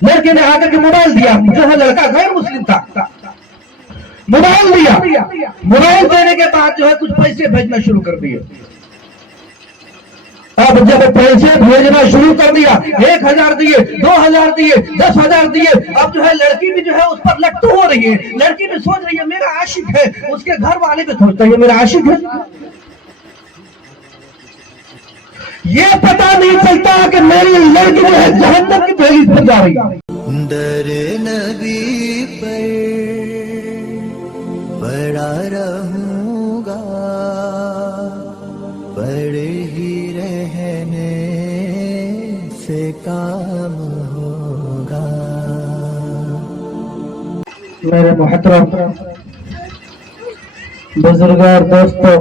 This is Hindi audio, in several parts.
लड़के ने आकर के मोबाइल दिया, जो है लड़का गैर मुस्लिम था, मोबाइल दिया, मोबाइल देने के बाद जो है कुछ पैसे भेजना शुरू कर दिए। अब जब पैसे भेजना शुरू कर दिया, 1000 दिए, 2000 दिए, 10,000 दिए, अब जो है लड़की भी जो है उस पर लट्टू हो रही है। लड़की भी सोच रही है मेरा आशिक है, उसके घर वाले भी सोचते हैं मेरा आशिक है। ये पता नहीं चलता कि मेरी लड़की जो है जहन्नम की दहलीज पर जा रही है। दर नबी पर पड़ा रहूंगा, पड़े ही रहने से काम होगा। मेरे मोहतरम बुजुर्ग और दोस्तों,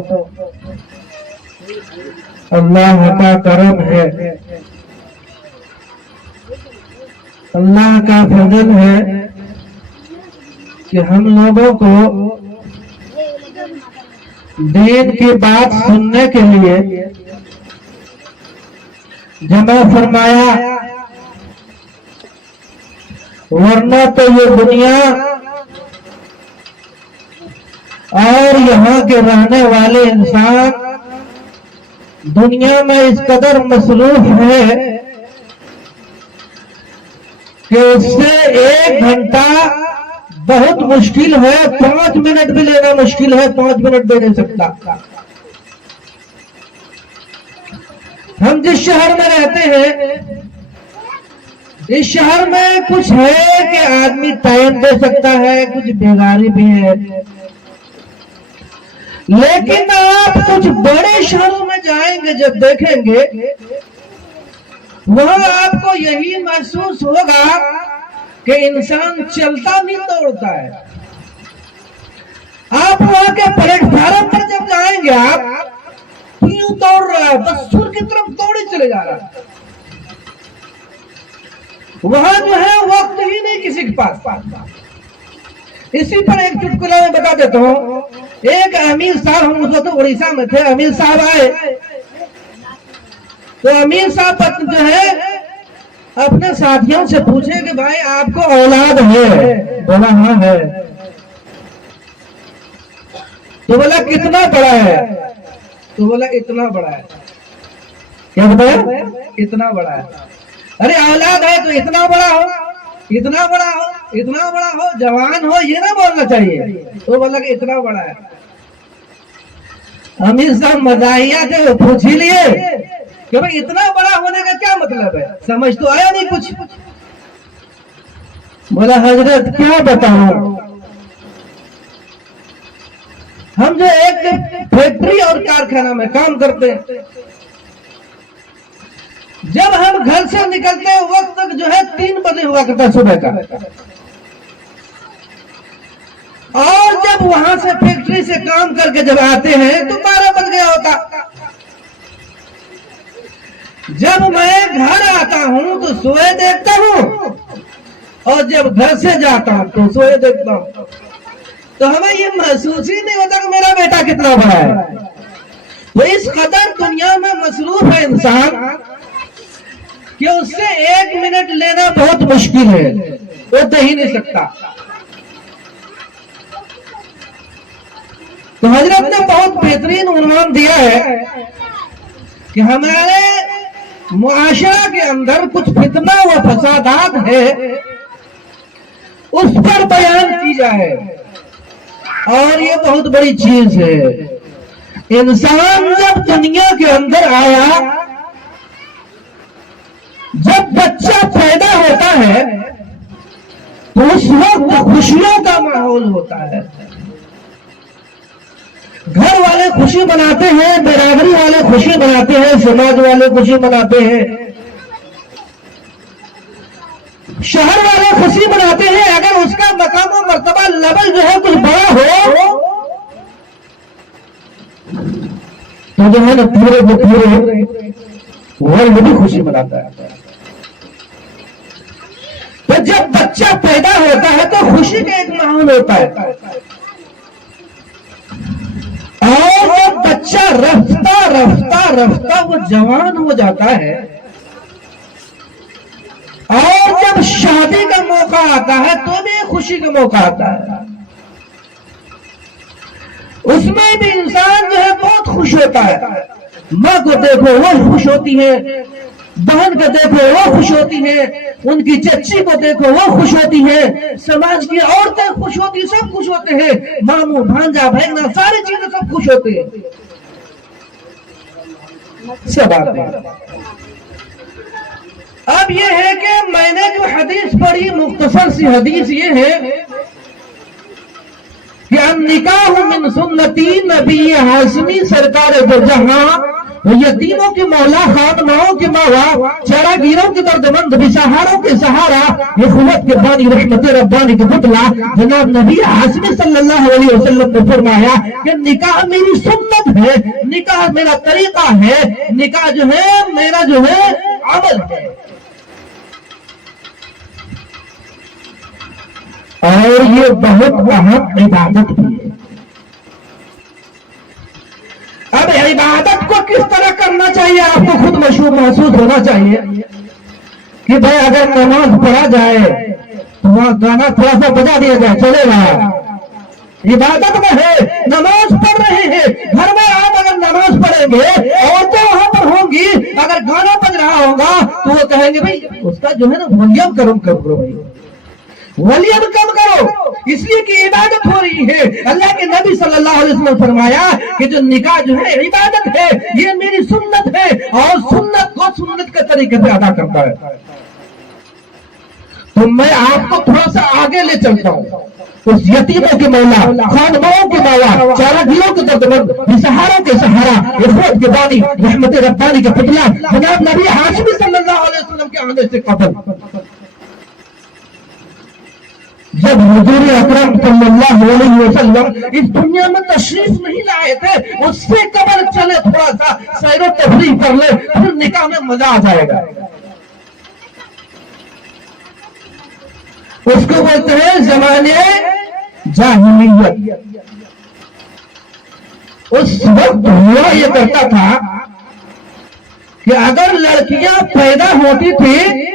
अल्लाह का करम है, अल्लाह का फजल है कि हम लोगों को दीन की बात सुनने के लिए जमा फरमाया, वरना तो ये दुनिया और यहाँ के रहने वाले इंसान दुनिया में इस कदर मसरूफ है कि उससे 1 घंटा बहुत मुश्किल है, 5 मिनट भी लेना मुश्किल है, 5 मिनट भी नहीं सकता। हम जिस शहर में रहते हैं, इस शहर में कुछ है कि आदमी टाइम दे सकता है, कुछ बेगारी भी है, लेकिन आप कुछ बड़े शहरों में जाएंगे, जब देखेंगे वहां आपको यही महसूस होगा कि इंसान चलता नहीं दौड़ता है। आप वहां के प्लेटफार्म पर जब जाएंगे, आप क्यों दौड़ रहा है, बस सुर की तरफ दौड़े चले जा रहा है। वहां जो है वक्त ही नहीं किसी के पास। इसी पर एक चुटकुला में बता देता हूँ। एक अमीर साहब, हम उस वक्त उड़ीसा में थे, अमीर साहब आए तो अमीर साहब जो है अपने साथियों से पूछे कि भाई आपको औलाद है? बोला हाँ है। तो बोला कितना बड़ा है? तो बोला इतना बड़ा है। क्या बताया? इतना बड़ा है। अरे औलाद है तो इतना बड़ा हो, इतना बड़ा हो, इतना बड़ा हो, जवान हो, ये ना बोलना चाहिए। तो बोला कि इतना बड़ा है। अमीर साहब मजाहिया थे, पूछ ही लिए कि भाई इतना बड़ा होने का क्या मतलब है, समझ तो आया नहीं कुछ। बोला हजरत क्या बताऊं, हम जो एक फैक्ट्री और कारखाना में काम करते हैं, जब हम घर से निकलते वक्त तक जो है 3 बजे हुआ करता सुबह का, और जब वहां से फैक्ट्री से काम करके जब आते हैं तो 12 बज गया होता। जब मैं घर आता हूं तो सोए देखता हूं, और जब घर से जाता हूं तो सोए देखता हूं। तो हमें ये महसूस ही नहीं होता कि मेरा बेटा कितना बड़ा है। तो इस कदर दुनिया में मसरूफ है इंसान कि उससे 1 मिनट लेना बहुत मुश्किल है, वो दे ही नहीं सकता। तो हजरत ने बहुत बेहतरीन उन्वान दिया है कि हमारे मुआशरा के अंदर कुछ फितना व फसादात है, उस पर बयान की जाए। और ये बहुत बड़ी चीज है। इंसान जब दुनिया के अंदर आया, जब बच्चा पैदा होता है तो उस वक्त खुशियों का माहौल होता है। घर वाले खुशी मनाते हैं, बिरादरी वाले खुशी मनाते हैं, समाज वाले खुशी मनाते हैं, शहर वाले खुशी मनाते हैं। अगर उसका मकाम और मर्तबा लेवल जो है कुछ बड़ा हो तो जो है ना पूरे वर्ल्ड भी खुशी मनाता है। तो जब बच्चा पैदा होता है तो खुशी का एक माहौल होता है, और जब बच्चा रफ्ता रफ्ता रफ्ता वो जवान हो जाता है, और जब शादी शादी का मौका आता है तो भी खुशी का मौका आता है, उसमें भी इंसान जो है बहुत खुश होता है। माँ को देखो वो खुश होती है, बहन को देखो वो खुश होती है, उनकी चच्ची को देखो वो खुश होती है, समाज की औरतें खुश होती, सब खुश होते हैं, मामू भांजा भैगना सारी चीजें सब खुश होते हैं। सब बात है। अब ये है कि मैंने जो हदीस पढ़ी, मुख्तसर सी हदीस ये है कि निकाह मिन सुन्नती, नबी हाशमी सरकार दो जहां, यतीमों के मौला, खानमाओं के मावा, चरागीरों के दर्दमंद, बेसहारों के सहारा, ये खुवत के बानी, रहमत रब्बानी के पुतला जनाब नबी हाशमी सल्लल्लाहु अलैहि वसल्लम ने फरमाया कि निकाह मेरी सुन्नत है, निकाह मेरा तरीका है, निकाह जो है मेरा जो है अमल है। और ये बहुत अहम इबादत भी है। अब इबादत को किस तरह करना चाहिए, आपको खुद महसूस होना चाहिए कि भाई अगर नमाज पढ़ा जाए तो वहां गाना थोड़ा सा बजा दिया जाए, चलेगा। इबादत में है, नमाज पढ़ रहे हैं, घर में आप अगर नमाज पढ़ेंगे, औरतें वहां पर होंगी, अगर गाना बज रहा होगा तो वो कहेंगे भाई उसका जो है ना वॉल्यूम कम करो भाई, वॉल्यूम कम करो, इसलिए कि इबादत हो रही है। अल्लाह के नबी सल्लल्लाहु अलैहि वसल्लम फरमाया कि जो निकाह जो है इबादत है, ये मेरी सुन्नत है, और सुन्नत को सुन्नत के तरीके से अदा करता है। तो मैं आपको थोड़ा सा आगे ले चलता हूँ, उस यतीमों के मौला, खानमाओं के मौला, चारागिरों के दर्दमंद, बेसहारों के सहारा, इफ़्फ़त के बानी, रहमत रब्बानी का पुतला जनाब नबी हाशमी सल्लल्लाहु अलैहि वसल्लम के आने से कबल जब हुजूर अकरम सल्लल्लाहु अलैहि वसल्लम इस दुनिया में तशरीफ नहीं लाए थे, उससे कबल चले थोड़ा सा सैर तफरीह कर ले, फिर निकाह में मजा आ जाएगा। उसको बोलते हैं जमाने जाहिलियत। उस वक्त हुआ ये करता था कि अगर लड़कियां पैदा होती थी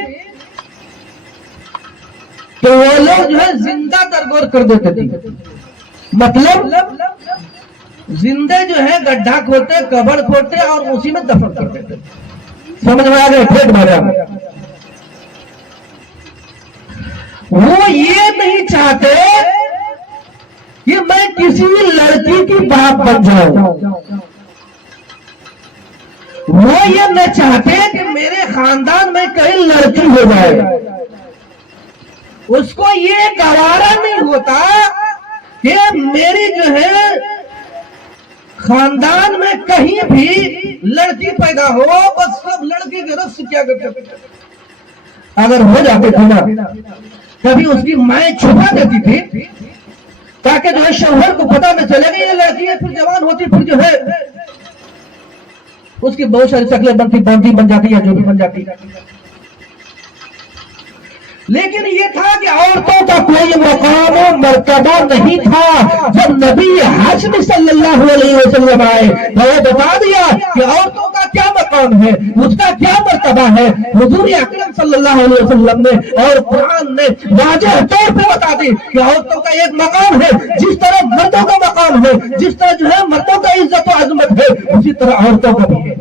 तो वो लोग जो है जिंदा दरगोर कर देते थे, मतलब जिंदे जो है गड्ढा खोदते, कब्र खोदते और उसी में दफन कर देते। समझ में आ गए? ठेठ मारे। वो ये नहीं चाहते कि मैं किसी लड़की की बाप बन जाऊं, वो ये नहीं चाहते कि मेरे खानदान में कहीं लड़की हो जाए। उसको ये गवारा नहीं होता कि मेरी जो है खानदान में कहीं भी लड़की पैदा हो, बस सब लड़के के रस क्या करते। अगर हो जाते थे ना, कभी उसकी माएं छुपा देती थी ताकि जो है शौहर को पता न चलेगा ये लड़की है। फिर जवान होती, फिर जो है उसकी बहुत सारी शक्लें बनती, बंदी बन जाती है, जो भी बन जाती है। लेकिन ये था कि औरतों का कोई मकाम और मर्तबा नहीं था। जब नबी हाशमी सल्लल्लाहु अलैहि वसल्लम आए तो वो बता दिया कि औरतों का क्या मकाम है, उसका क्या मर्तबा है। हुजूर अकरम सल्लल्लाहु अलैहि वसल्लम ने और कुरान ने वाज़ेह तौर पे बता दी कि औरतों का एक मकाम है, जिस तरह मर्दों का मकाम है, जिस तरह जो है मर्दों का इज्जत और अजमत है, उसी तरह औरतों का भी है।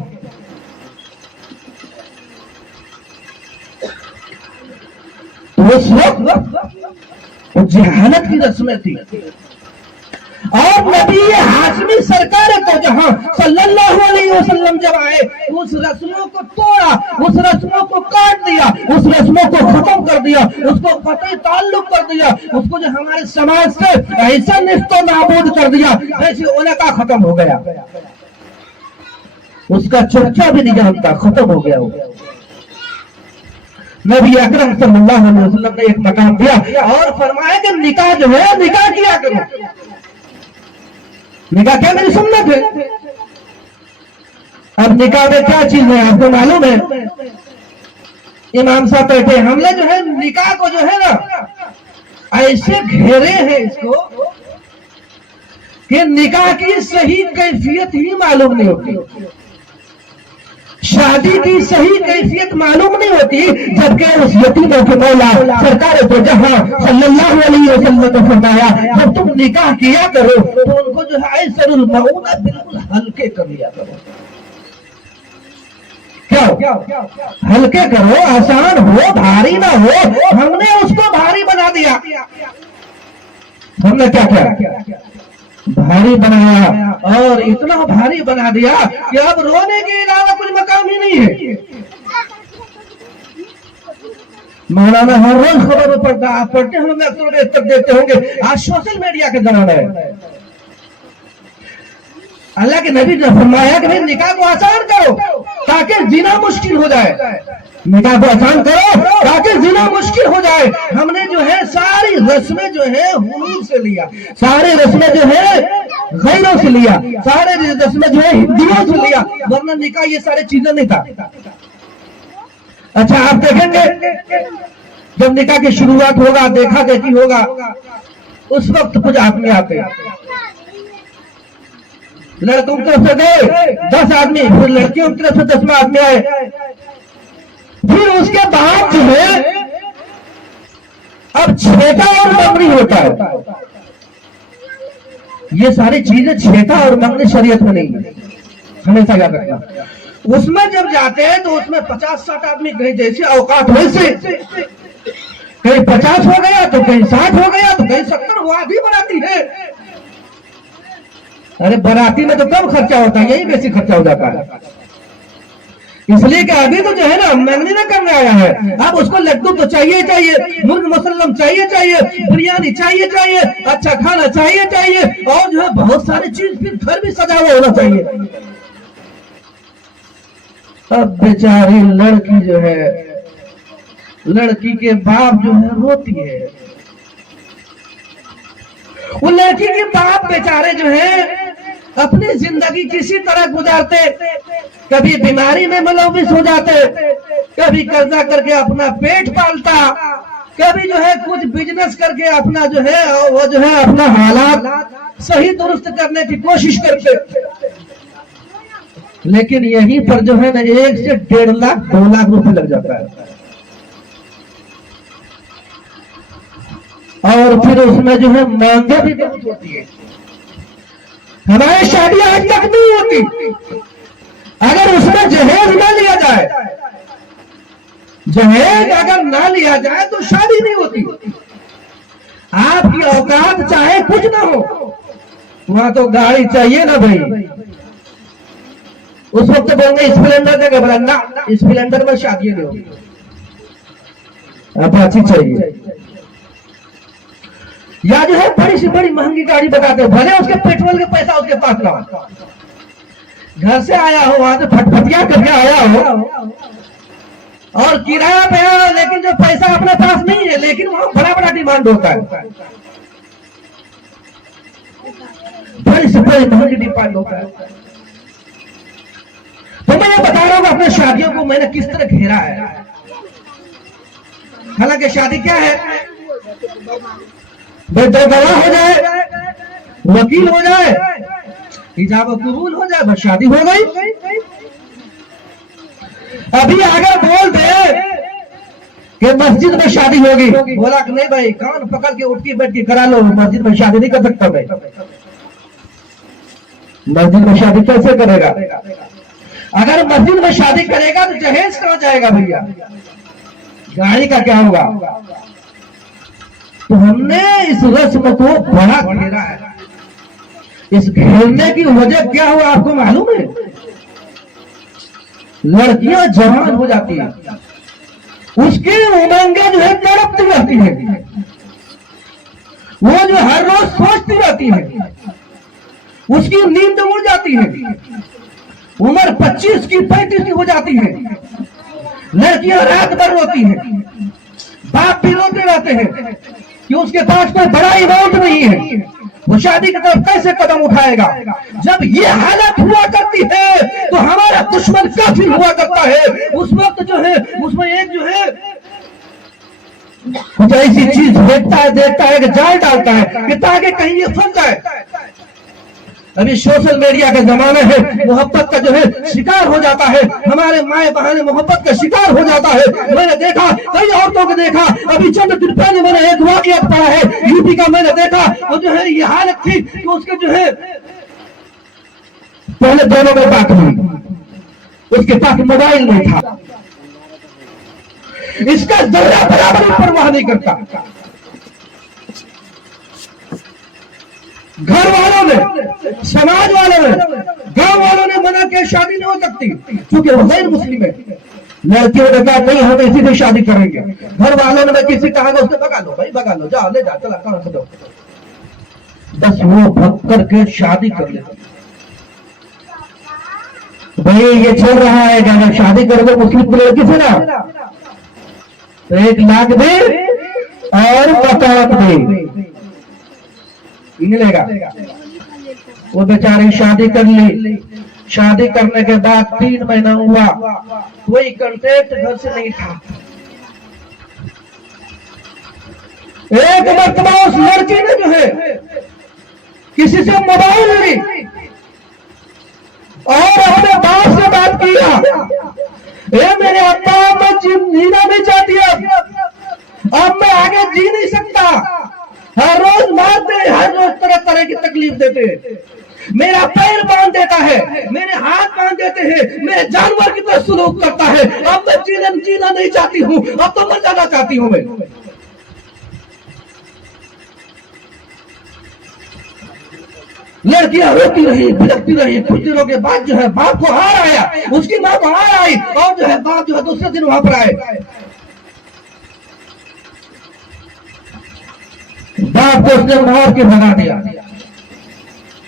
उस वक्त जहानत की रस्में थी, और नबी हाशमी सरकार को जहां सल्लल्लाहु अलैहि वसल्लम जब आए, उस रस्मों को तोड़ा, उस रस्मों को काट दिया, उस रस्मों को खत्म कर दिया, उसको कतई ताल्लुक कर दिया, उसको जो हमारे समाज से ऐसा निस्तो नाबूद कर दिया जैसे उनका खत्म हो गया, उसका चर्चा भी नहीं जानता, खत्म हो गया। नबी अकरम सल्लल्लाहु अलैहि वसल्लम ने एक मकाम दिया और फरमाया कि निकाह जो है निकाह किया करो। निकाह क्या मेरी सुन्नत है। अब निकाह में क्या चीज है आपको मालूम है? इमाम साहब बैठे, हमने जो है निकाह को जो है ना ऐसे घेरे हैं इसको कि निकाह की सही कैफियत ही मालूम नहीं होती। शादी की सही कैफियत मालूम नहीं होती, जबकि उस यतीमों के मौला सरकार तो जहां सल्लल्लाहु अलैहि वसल्लम ने फरमाया जब तुम निकाह किया करो तो उनको जो है ऐसरुल मऊना बिल्कुल हल्के कर लिया करो। क्या हल्के करो, आसान हो, भारी ना हो। हमने उसको भारी बना दिया। हमने क्या किया? भारी बनाया, और इतना भारी बना दिया कि अब रोने के अलावा कुछ मकाम ही नहीं है। मौलाना हर रोज खबर में पढ़ता, आप पढ़ते होंगे, अक्सर तक देखते होंगे। आज सोशल मीडिया के जमाना है। अल्लाह के नबी ने फरमाया कि भाई निकाह को आसान करो ताकि जीना मुश्किल हो जाए। निकाह को आसान करो ताकि जीना मुश्किल हो जाए। हमने जो है सारी रस्में जो है हुनूर से लिया, सारी रस्में जो है गैरों से लिया, सारे रस्में जो है हिंदियों से लिया, वरना निकाह ये सारी चीजें नहीं था। अच्छा, आप देखेंगे जब निकाह की शुरुआत होगा, देखा देखी होगा, उस वक्त कुछ आदमी आते हैं, लड़कों की तरफ से गए 10 आदमी, फिर लड़कियों की तरफ से 10 आदमी आए, फिर उसके बाद जो है अब छेका और मंगनी होता है। ये सारी चीजें छेका और मंगनी शरीयत में नहीं है, हमेशा याद रखना। उसमें जब जाते हैं तो उसमें 50-60 आदमी, कहीं जैसे औकात वैसे, कहीं 50 हो गया तो कहीं 60 हो गया तो कहीं 70, वो आधी बनाती है। अरे बराती में तो कम खर्चा होता है, यही बेसी खर्चा हो जाता है। इसलिए कि अभी तो जो है ना मंगनी ना करने आया है, अब उसको लड्डू तो चाहिए चाहिए, मुर्ग मुसल्लम चाहिए चाहिए, बिरयानी चाहिए चाहिए, अच्छा खाना चाहिए चाहिए, और जो है बहुत सारी चीज, फिर घर भी सजा हुआ होना चाहिए। अब बेचारी लड़की जो है, लड़की के बाप जो है रोती है। वो लड़की के बाप बेचारे जो है अपनी जिंदगी किसी तरह गुजारते, कभी बीमारी में मुलविस हो जाते, कभी कर्जा करके अपना पेट पालता, कभी जो है कुछ बिजनेस करके अपना जो है वो जो है अपना हालात सही दुरुस्त करने की कोशिश करते। लेकिन यहीं पर जो है ना 1 से 1.5 लाख 2 लाख रुपए लग जाता है, और फिर उसमें जो है मांगे भी बहुत होती है। हमारी शादी आज तक नहीं होती अगर उसमें जहेज ना लिया जाए। जहेज अगर ना लिया जाए तो शादी नहीं होती। आपकी औकात चाहे कुछ ना हो, वहां तो गाड़ी चाहिए ना भाई। उस वक्त बोलेंगे स्प्लेंडर देगा, बोला ना स्प्लेंडर में शादी नहीं होगी, अपाची चाहिए, या जो है बड़ी से बड़ी महंगी गाड़ी बताते, भले उसके पेट्रोल के पैसा उसके पास ना हो, घर से आया हो, वहां से फटफटिया करके आया हो और किराया पे आया हो, लेकिन जो पैसा अपने पास नहीं है, लेकिन वहां बड़ा बड़ा डिमांड होता है, बड़ी से बड़ी महंगी डिमांड होता है। तो मैं ये बता रहा हूं अपने शादियों को मैंने किस तरह घेरा है। हालांकि शादी क्या है, दो गवाह हो जाए, वकील हो जाए, हिजाब कबूल हो जाए, बस शादी हो गई। अभी अगर बोल दे कि मस्जिद में शादी होगी, बोला कि नहीं भाई कान पकड़ के उठ के बैठ के करा लो, मस्जिद में शादी नहीं कर सकता भाई। मस्जिद में शादी कैसे करेगा? अगर मस्जिद में शादी करेगा तो जहेज कहाँ जाएगा भैया, गाड़ी का क्या होगा? तो हमने इस रस्म को बड़ा घेरा है। इस घेरने की वजह क्या हुआ आपको मालूम है? लड़कियां जवान हो जाती हैं, उसकी उमंगें जो है तड़पती रहती है, वो जो हर रोज सोचती रहती है, उसकी नींद उड़ जाती है, उम्र 25 की 35 की हो जाती है, लड़कियां रात भर रोती हैं, बाप भी रोते रहते हैं कि उसके पास कोई बड़ा अमाउंट नहीं है, वो शादी की तरफ कैसे कदम उठाएगा। जब ये हालत हुआ करती है तो हमारा दुश्मन काफी हुआ करता है। उस वक्त जो है उसमें एक जो है कुछ ऐसी चीज देखता है कि जाल डालता है कि ताकि कहीं ये फंस जाए। अभी सोशल मीडिया का जमाना है, मोहब्बत का जो है शिकार हो जाता है, हमारे माए बहन मोहब्बत का शिकार हो जाता है। मैंने देखा कई औरतों को देखा, अभी चंद दिन पहले मैंने एक वाकया पढ़ा है यूपी का, मैंने देखा वो जो है ये हालत थी कि उसके जो है पहले दोनों में बात हुई, उसके पास मोबाइल नहीं था, इसका जरा बराबर परवाह नहीं करता। घर वालों ने, समाज वालों ने, गांव वालों ने मना किया शादी नहीं हो सकती क्योंकि वो गैर मुस्लिम है। लड़कियों ने कहा नहीं हम इसी से शादी करेंगे। घर वालों ने किसी कहा उसको भगा लो भाई, भगा लो, जाओ ले जा, चला कर दो। बस वो भग करके शादी कर ले। भाई ये चल रहा है कि अगर शादी करोगे मुस्लिम लड़की से ना तो 1 लाख दे और बतावत दे मिलेगा। वो बेचारी शादी कर ली, शादी करने के बाद 3 महीना हुआ, कोई कांटेक्ट घर से नहीं था। एक मरतबा उस लड़की ने जो है किसी से मोबाइल ली और अपने बाप से बात किया, मेरे अब्बा मैं जीना नहीं चाहती, अब मैं आगे जी नहीं सकता, हर रोज मारते, हर रोज तरह तरह की तकलीफ देते हैं, मेरा पैर बांध देता है, मेरे हाथ बांध देते हैं, मेरे जानवर की तरह सलूक करता है, अब मैं जीना नहीं चाहती हूँ, अब तो मर जाना चाहती हूँ मैं। लड़कियां रोती रही, बिलखती रही। कुछ दिनों के बाद जो है बाप को हार आया, उसकी माँ को हार आई और जो है बाप जो है दूसरे दिन वहां पर आए। बाप को उसने मार के भगा दिया।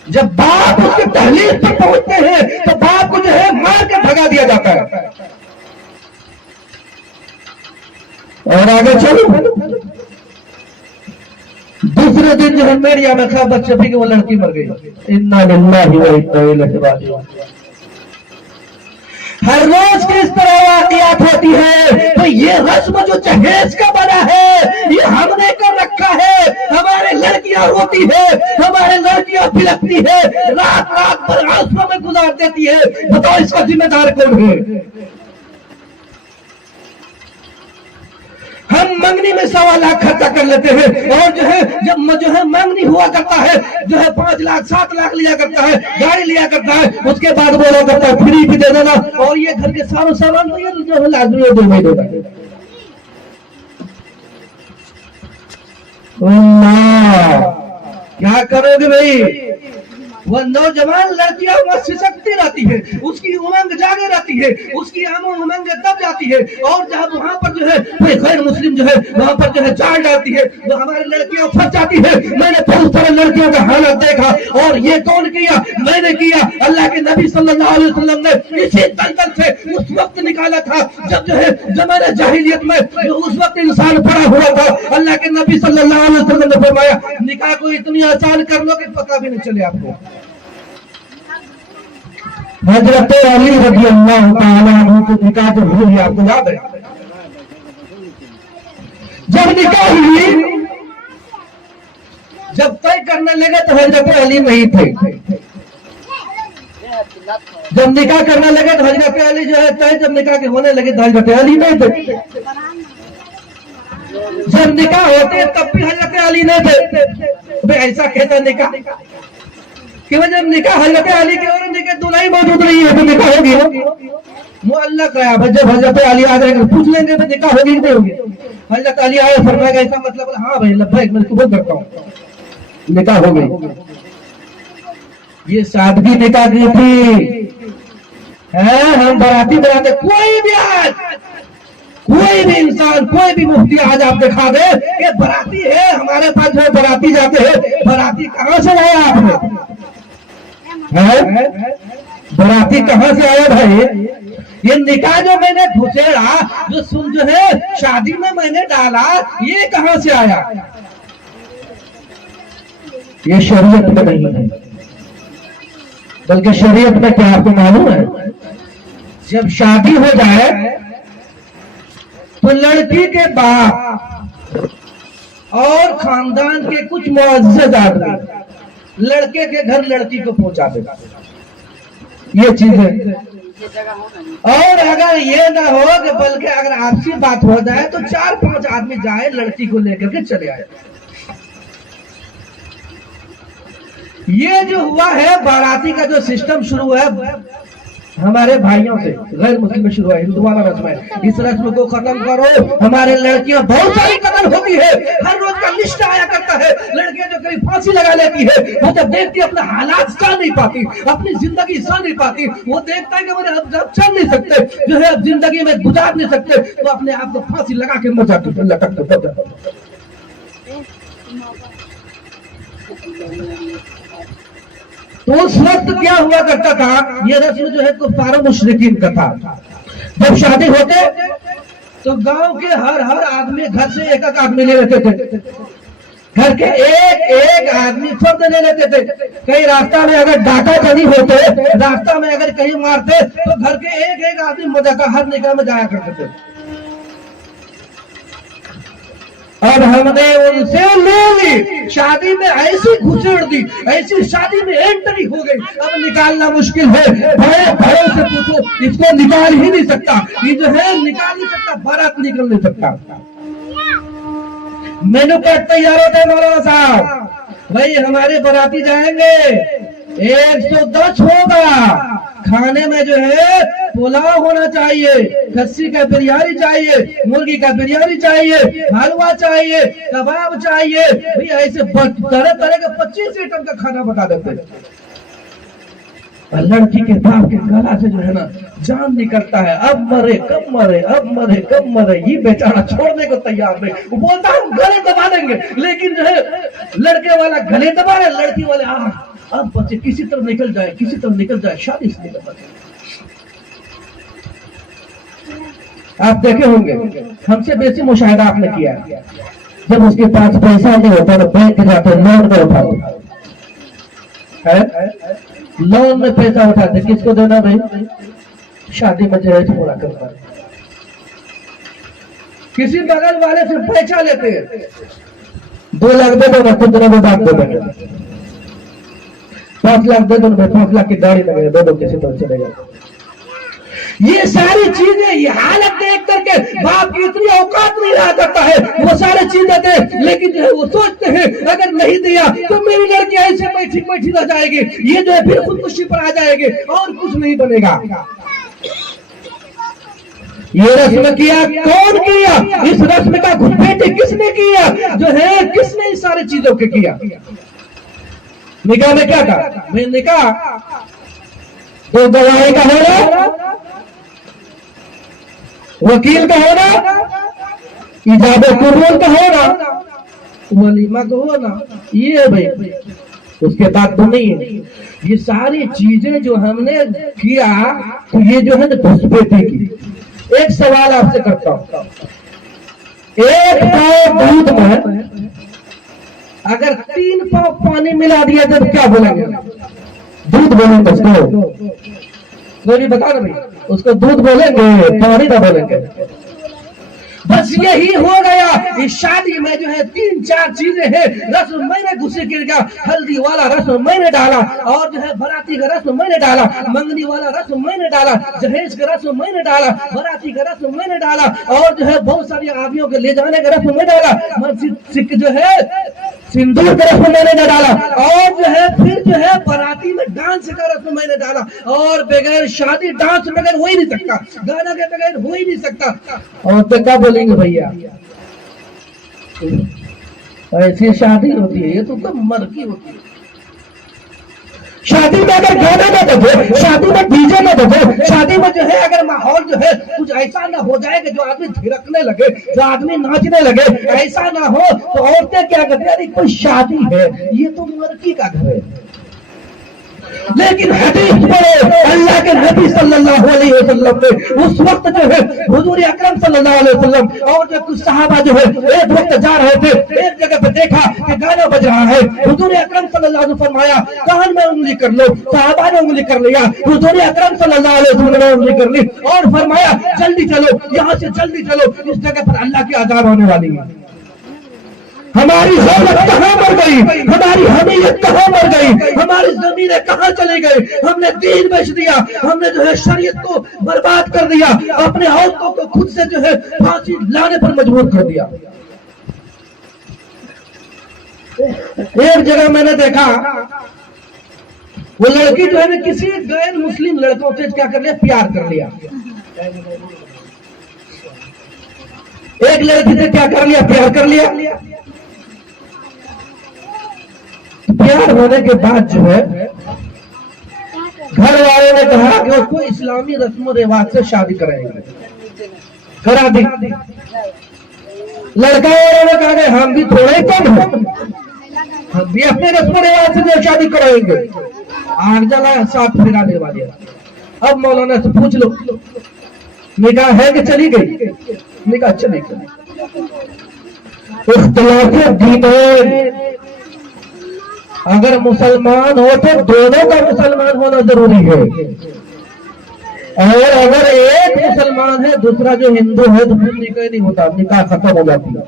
जब बाप उसके तहलील पर पहुंचते हैं तो बाप को जो है मार के भगा दिया जाता है। और आगे चलो, दूसरे दिन जो है मीडिया में खबर छपी कि वो लड़की मर गई। इन्ना लिल्लाहि व इन्ना इलैहि राजिऊन। हर रोज की इस तरह वाक़ियात होती है। तो ये रस्म जो जहेज का बना है ये हमने कर रखा है। हमारे लड़कियां रोती है, हमारे लड़कियां बिलखती है, रात रात भर आंसुओं में गुजार देती है। बताओ इसका जिम्मेदार कौन है? हम मंगनी में 1.25 लाख खर्चा कर लेते हैं और जो है जब जो है मंगनी हुआ करता है जो है 5 लाख 7 लाख लिया करता है, गाड़ी लिया करता है, उसके बाद बोला करता है फ्री भी दे देना और ये घर के सारे सामान तो ये जो है लाजमी दे देगा। क्या करोगे भाई? वह नौजवान लड़कियां वह सिसकती रहती है, उसकी उमंग जागे रहती है, उसकी उमंग दब जाती है और जब वहां पर जो है कोई गैर मुस्लिम जो है वहां पर जो है जान डालती है तो हमारी लड़कियां फंस जाती है। मैंने बहुत सारे लड़कियों का हालत देखा और ये कौन किया? मैंने किया। अल्लाह के नबी सल्लल्लाहु अलैहि वसल्लम ने इसी दलदल से उस वक्त निकाला था जब जो है ज़माने जाहिलियत में जो उस वक्त इंसान पड़ा हुआ था। अल्लाह के नबी सल्लल्लाहु अलैहि वसल्लम ने फरमाया निकाह को इतनी आसान कर लो कि पता भी नहीं चले आपको। हजरत अली रज़ी अल्लाह तआला अन्हु को निकाह जो हुई आपको याद है? जब निकाह हुई, जब तय करने लगे तो हजरत अली नहीं थे। जब निकाह करने लगे तो हजरत अली जो है तय, जब निकाह के होने लगे तो हजरत अली नहीं थे। जब निकाह होते तब भी हजरत अली नहीं थे। ऐसा कहता निकाह कि जब निकाह हजरत अली के और निकाह दुल्हन मौजूद नहीं है तो निकाह होगी? वो अल्लाह का जब हजरत अली आ जाएंगे पूछ लेंगे तो निकाह होगी कि नहीं होगी? हजरत अली आए फरमाएगा ऐसा मतलब हाँ भाई लब्बैक मैं कबूल करता हूँ, निकाह हो गई। ये सादगी निकाह की थी। हम बाराती बनाते, कोई भी आज कोई भी इंसान कोई भी मुफ्ती आज आप दिखा दे कि बाराती है हमारे पास जो बाराती जाते हैं, बाराती कहाँ से लाया आपने? बाराती कहाँ से आया भाई? ये निकाह जो मैंने घुसेड़ा जो है शादी में मैंने डाला ये कहाँ से आया? ये शरीयत में नहीं है। बल्कि शरीयत में क्या आपको मालूम है? जब शादी हो जाए तो लड़की के बाप और खानदान के कुछ मुअज़्ज़ज़ आदमी लड़के के घर लड़की को पहुंचा देगा, ये चीज है। और अगर ये ना हो कि बल्कि अगर आपसी बात हो जाए तो 4-5 आदमी जाए लड़की को लेकर के चले आए। ये जो हुआ है बाराती का जो सिस्टम शुरू है हमारे भाइयों से, गैर मुस्लिम में शुरू है, हिंदू वाला रस्म है। इस रस्म को खत्म करो। हमारे लड़कियां बहुत सारी कत्ल होती है, हर रोज का लिस्ट आया करता है। लड़कियां जो कहीं फांसी लगा लेती है, वो जब देखती है अपना हालात सह नहीं पाती, अपनी जिंदगी सह नहीं पाती, वो देखता है कि मेरे अब चल नहीं सकते, जो है अब जिंदगी में गुजार नहीं सकते, तो अपने आप को फांसी लगा के मर जाती है, लटक। तो उस वक्त क्या हुआ करता था, ये रस्म जो है कुफार मुशरिकीन का था। जब शादी होते तो गांव के हर आदमी घर से एक आदमी ले लेते थे, घर के एक आदमी फर्द ले लेते थे। कहीं रास्ता में अगर डाका चली होते, रास्ता में अगर कहीं मारते तो घर के एक आदमी मजा का हर निकाह में जाया करते थे। और हमने उनसे ले ली, शादी में ऐसी घुसेड़ दी, ऐसी शादी में एंट्री हो गई, अब निकालना मुश्किल है। भय से पूछो, इसको निकाल ही नहीं सकता, ये जो है निकाल नहीं सकता, बारात निकल नहीं सकता। मेनू कार्ड तैयार होता है मौलाना साहब, भाई हमारे बाराती जाएंगे 110 होगा। खाने में जो है पुलाव होना चाहिए, खस्सी का बिरयानी चाहिए, मुर्गी का बिरयानी चाहिए, हलवा चाहिए, कबाब चाहिए, भाई ऐसे तरह तरह का 25 आइटम का खाना बता देते। लड़की के बाप के गला से जो है ना जान निकलता है, अब मरे कब मरे, अब मरे कब मरे। ये बेचारा छोड़ने को तैयार नहीं, वो बोलता हम गले दबा देंगे, लेकिन जो है लड़के वाला गले दबा रहे, लड़की वाले अब बच्चे किसी तरह निकल जाए, किसी तरह निकल जाए, शादी से निकल जाए। आप देखे होंगे, हमसे बेसी मुशाहिदा आपने किया, जब उसके पास पैसा नहीं होता तो बैंक जाते लोन में उठाते है, लोन में पैसा उठाते, किसको देना भाई, शादी में जहेज पूरा करना। किसी बगल वाले से पैसा लेते हैं, 2 लाख दे दो, खुद दिनों में बात दे देंगे, 5 लाख दे दो, 5 लाख की गाड़ी लगे, दो किसी तरह चलेगा। ये सारी चीजें, ये हालत देख करके बाप की इतनी औकात नहीं रहा करता है, वो सारी चीजें दे, लेकिन जो है वो सोचते हैं अगर नहीं दिया तो मेरी लड़की ऐसे बैठी रह जाएगी, ये जो है फिर खुदकुशी पर आ जाएगी और कुछ नहीं बनेगा। ये रस्म किया कौन किया, इस रस्म का घुसपैठी किसने किया, जो है किसने इस सारी चीजों के किया। निकाह में क्या कहा, मैं निकाह तो गवाही का होना, वकील का होना, इजाज़त कबूल का होना, वलीमा का होना, ये है भाई, उसके बाद तो नहीं है। ये सारी चीजें जो हमने किया तो ये जो है ना घुसपैठी की। एक सवाल आपसे करता हूं, एक पाव दूध में अगर 3 पाव पानी मिला दिया तो क्या बोलेंगे, दूध बोलेंगे उसको, कोई बता ना भाई, उसको दूध बोलेंगे पानी ना बोलेंगे। बस यही हो गया। इस शादी में जो है 3-4 चीजें हैं। रस्म मैंने घुसे गिर गया, हल्दी वाला रस्म मैंने डाला, और जो है बाराती का रस्म मैंने डाला, मंगनी वाला रस्म मैंने डाला, जहेज का रस्म मैंने डाला, बाराती का रस्म मैंने डाला, और जो है बहुत सारी आदमियों के ले जाने का रस्म मैंने डाला, जो है सिंदूर का रस्म मैंने डाला, और जो है फिर जो है बाराती में डांस का रस्म मैंने डाला। और बगैर शादी डांस बगैर हो ही नहीं सकता, गाना के बगैर हो ही नहीं सकता। और तो क्या बोलेंगे भैया, ऐसी शादी होती है, ये तो मर की होती है। शादी में अगर गाना ना बजे, शादी में डीजे ना बजे, शादी में जो है अगर माहौल जो है कुछ ऐसा ना हो जाए कि जो आदमी थिरकने लगे, जो आदमी नाचने लगे, ऐसा ना हो तो औरतें क्या कहते हैं, अरे कोई शादी है, ये तो लड़की का घर है। लेकिन हदीस पढ़ो, अल्लाह के नबी सल्लल्लाहु अलैहि वसल्लम ने उस वक्त जो है हुजूर अकरम सल्लल्लाहु अलैहि वसल्लम और जो कुछ सहाबा जो है एक वक्त जा रहे थे, एक जगह पे देखा कि गाना बज रहा है। हुजूर अकरम सल्लल्लाहु अलैहि वसल्लम फरमाया कान में उंगली कर लो, सहाबा ने उंगली कर लिया, हुजूर अकरम सल्लल्लाहु अलैहि वसल्लम ने उंगली कर ली और फरमाया जल्दी चलो, यहाँ से जल्दी चलो, इस जगह पर अल्लाह की अजाब होने वाली है। हमारी दौलत कहाँ मर गई, हमारी हमीयत कहाँ मर गई, हमारी जमीनें कहाँ चले गए, हमने दीन बेच दिया, हमने जो है शरीयत को बर्बाद कर दिया, अपने औरतों को खुद से जो है फांसी लाने पर मजबूर कर दिया। एक जगह मैंने देखा वो लड़की जो है ना किसी गैर मुस्लिम लड़कों से क्या कर लिया, प्यार कर लिया। एक लड़की से क्या कर लिया, प्यार कर लिया। प्यार होने के बाद जो है घर वालों ने कहा कि उसको इस्लामी रस्म रिवाज से शादी कराएंगे, करा दी। लड़का वालों ने कहा कि हम भी थोड़े कम हैं, हम भी अपने रस्म रिवाज से शादी कराएंगे। आग जला, साथ फिराने वाले। अब मौलाना से पूछ लो निकाह है कि चली गई, निकाह चली गई। इख्तिलाफ दीन, अगर मुसलमान हो तो दोनों का मुसलमान होना जरूरी है, और अगर एक मुसलमान है दूसरा जो हिंदू है तो फिर निकाह नहीं होता, निकाह खत्म हो जाती है।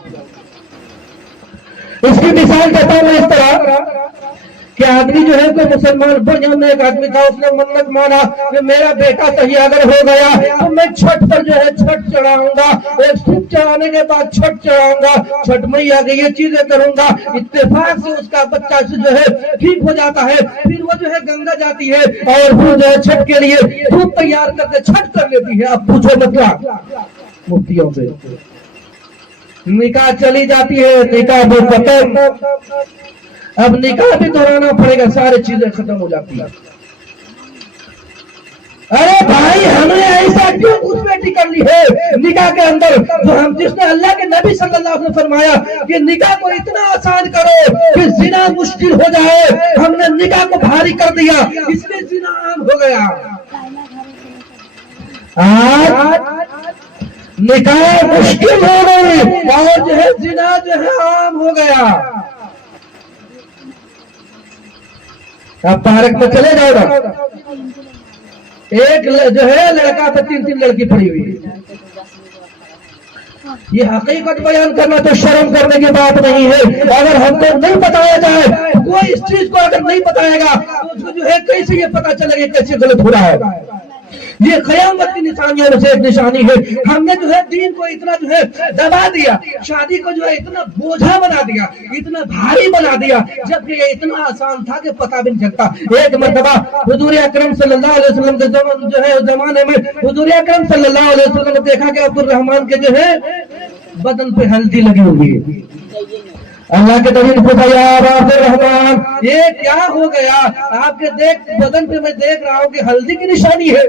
इसकी मिसाल देता हूं इस तरह कि आदमी जो है कोई मुसलमान बढ़िया में एक आदमी था, उसने मन्नत माना कि मेरा बेटा सही अगर हो गया तो मैं छठ पर जो है छठ चढ़ाऊंगा, एक सूप चढ़ाने के बाद छठ चढ़ाऊंगा, छठ मैया की ये चीजें करूंगा। इत्तेफाक से उसका बच्चा से जो है ठीक हो जाता है, फिर वो जो है गंगा जाती है और फिर जो है छठ के लिए सूप तैयार करके छठ कर लेती है। अब पूछो मतलब मुफ्तियों से निकाह चली जाती है, निकाह वो खत्म, अब निकाह भी दोहराना पड़ेगा, सारी चीजें खत्म हो जाती है। अरे भाई हमने ऐसा क्यों घुसपैठी कर ली है निकाह के अंदर, जो हम जिसने अल्लाह के नबी सल्लल्लाहु अलैहि वसल्लम ने फरमाया कि निकाह को इतना आसान करो कि जिना मुश्किल हो जाए, हमने निकाह को भारी कर दिया, इसलिए जिना आम हो गया। आज निकाह मुश्किल हो गई और जो है जिना जो है आम हो गया। आप पार्क में चले जाओ ना, एक जो है लड़का पे 3-3 लड़की पड़ी हुई है। ये हकीकत बयान करना तो शर्म करने की बात नहीं है। अगर हमको नहीं बताया जाए, कोई इस चीज को अगर नहीं बताएगा तो उसको जो है कैसे ये पता चलेगा कैसे गलत हो रहा है। ये क़यामत की निशानियों में से एक निशानी है। हमने जो है दीन को इतना जो है दबा दिया, शादी को जो है इतना बोझा बना दिया, इतना भारी बना दिया, जबकि ये इतना आसान था कि पता भी नहीं चलता। एक मर्तबा हुजूर अकरम सल्लल्लाहु अलैहि वसल्लम के जो है जमाने में हुजूर अकरम सल्लल्लाहु अलैहि वसल्लम ने देखा कि अब्दुल रहमान के जो है बदन पे हल्दी लगी हुई है। अल्लाह के नबी ने पूछा यार अब्दुल रहमान ये क्या हो गया, आपके देख बदन पे मैं देख रहा हूँ कि हल्दी की निशानी है,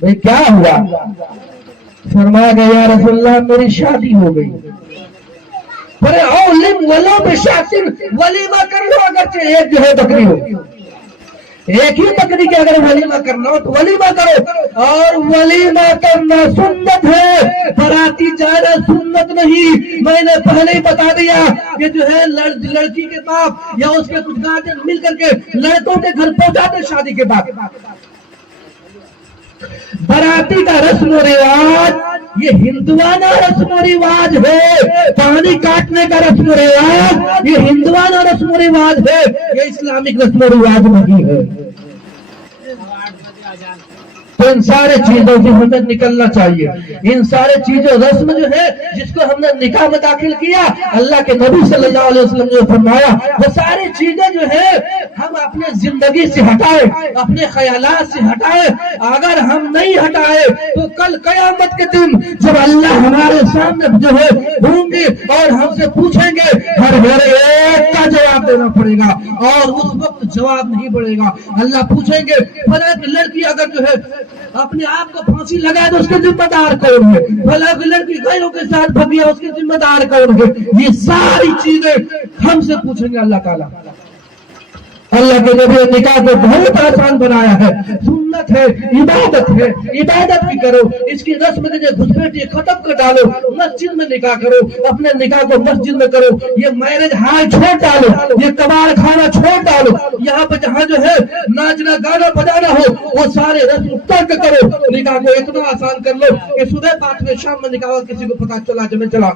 भाई क्या हुआ? फरमाया गया या रसूलल्लाह मेरी शादी हो गई। अरे औलिम वलो बिशातिन, वलीमा कर लो, अगर एक जो है बकरी हो, एक ही बकरी के अगर वलीमा करना हो तो वलीमा करो, और वलीमा करना सुन्नत है, बराती जाना सुन्नत नहीं। मैंने पहले ही बता दिया कि जो है लड़की के बाप या उसके कुछ गार्जियन मिल करके लड़कों के घर पहुंचाते शादी के बाद। बराती का रस्म रिवाज ये हिंदुआना रस्म रिवाज है, पानी काटने का रस्म रिवाज ये हिंदुआना रस्म रिवाज है, ये इस्लामिक रस्म रिवाज नहीं है। तो इन सारे चीजों से हमें निकलना चाहिए। इन सारे चीजों रस्म जो है जिसको हमने निकाह में दाखिल किया, अल्लाह के नबी सल्लल्लाहु अलैहि वसल्लम ने फरमाया वो सारी चीजें जो है हम अपने जिंदगी से हटाए, अपने ख्यालात से हटाए। अगर हम नहीं हटाए तो कल कयामत के दिन जब अल्लाह हमारे सामने जो है होंगे और हमसे पूछेंगे, हर एक का जवाब देना पड़ेगा, और उस वक्त जवाब नहीं पड़ेगा। अल्लाह पूछेंगे फला लड़की अगर जो है अपने आप को फांसी लगाए तो उसके जिम्मेदार कौन है, भला लड़की गैरों के साथ भगिया उसके जिम्मेदार कौन है। ये सारी चीजें हमसे पूछेंगे अल्लाह ताला। अल्लाह के नबी ने निकाह को बहुत आसान बनाया है, सुन्नत है, इबादत है, इबादत भी करो। इसकी रस्म के घुसपैठी खत्म कर डालो, मस्जिद में निकाह करो, अपने निकाह को मस्जिद में करो। ये मैरिज हॉल छोड़ डालो, ये कबाड़ खाना छोड़ डालो, यहाँ पे जहाँ जो है नाचना गाना बजाना हो वो सारे रस्म तर्क करो। निकाह को इतना आसान कर लो कि सुबह 5 बजे शाम में निकाह किसी को पता चला जब चला।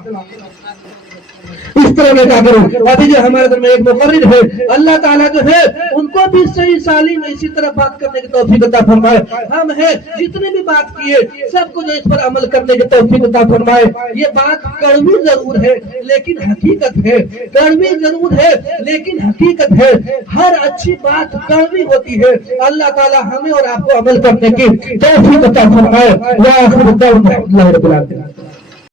इस तरह बेटा करो। अभी जो हमारे घर में एक मुकर्रिर है, अल्लाह ताला जो है उनको भी सही साली में इसी तरह बात करने की तौफीक अता फरमाए। हम है जितने भी बात किए सबको जो इस पर अमल करने की तौफीक अता फरमाए। ये बात कड़वी जरूर है लेकिन हकीकत है, कड़वी जरूर है लेकिन हकीकत है। हर अच्छी बात कड़वी होती है। अल्लाह ताला हमें और आपको अमल करने की तौफीक अता फरमाए। या आखिर दाअवाना अल्हम्दुलिल्लाह रब्बिल आलमीन।